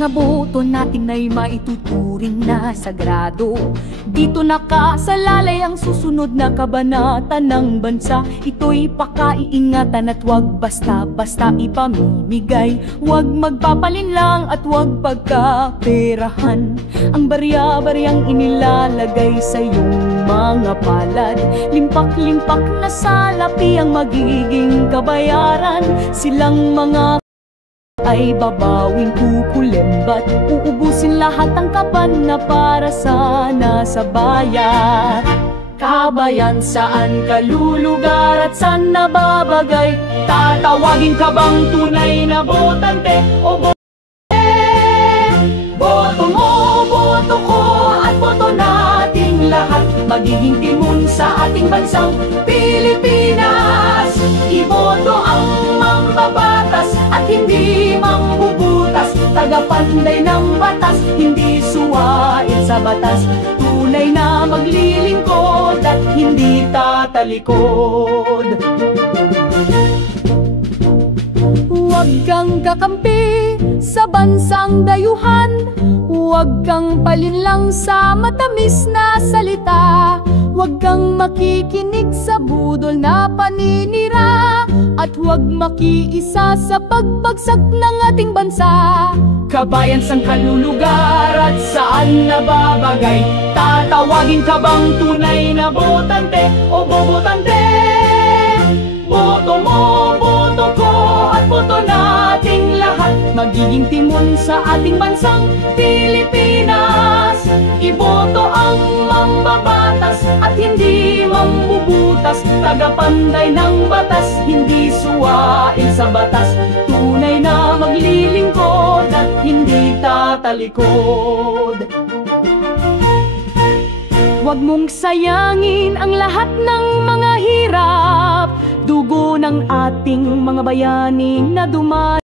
mga boto natin ay maituturing na sagrado. Dito nakasalalay ang susunod na kabanata ng bansa. Ito'y pakaiingatan at huwag basta-basta ipamimigay. Huwag magpapalinlang at huwag pagkaperahan ang barya-baryang inilalagay sa iyong mga palad. Limpak-limpak na salapi ang magiging kabayaran. Silang mga ay babawing kukulimbat, uubusin lahat ang kaban na para sana sa bayan. Kabayan, saan ka lulugar at saan nababagay? Tatawagin ka bang tunay na botante o botante? Boto mo, boto ko at boto nating lahat, magiging timon sa ating bansang Pilipinas. Iboto ang mambabatas at hindi mangbubutas, tagapanday ng batas, hindi suwain sa batas, tunay na maglilingkod at hindi tatalikod. Huwag kang kakampi sa bansang dayuhan, huwag kang palinlang sa matamis na salita, huwag kang makikinig sa budol na paninira, at huwag makiisa sa pagbagsak ng ating bansa. Kabayan, saan ka lulugar at saan nababagay? Tatawagin ka bang tunay na botante o bobotante? Boto mo, boto ko at boto nating lahat, magiging timon sa ating bansang Pilipinas. Iboto ang mambabatas at hindi mambubutas, tagapanday ng batas, hindi suwain sa batas, tunay na maglilingkod at hindi tatalikod. Huwag mong sayangin ang lahat ng mga hirap, dugo ng ating mga bayani na dumami.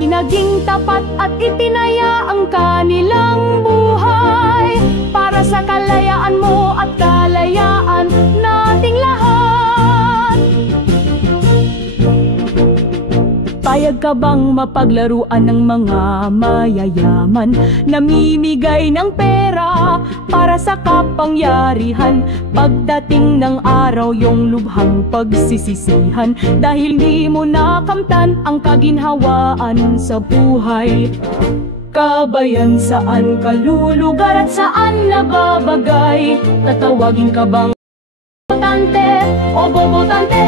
Naging tapat at itinaya ang kanilang buhay para sa kalayaan mo at kalayaan nating lahat. Payag ka bang mapaglaruan ng mga mayayaman, namimigay ng pera para sa kapangyarihan? Pagdating ng araw, yung lubhang pagsisisihan, dahil di mo nakamtan ang kaginhawaan sa buhay. Kabayan, saan ka lulugar at saan nababagay? Tatawagin ka bang botante o bobotante?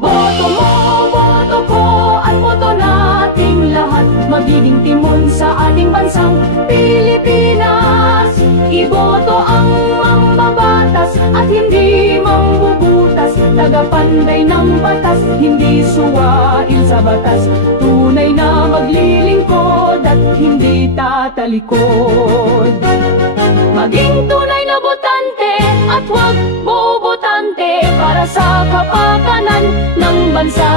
Boto mo, boto ko at boto nating lahat, magiging timon sa ating bansang Pilipinas. Iboto ang mambabatas at hindi mangbubutas, tagapanday ng batas, hindi suwain sa batas, tunay na maglilingkod at hindi tatalikod. Maging tunay na botante at huwag bobotante para sa kapakanan ng bansa.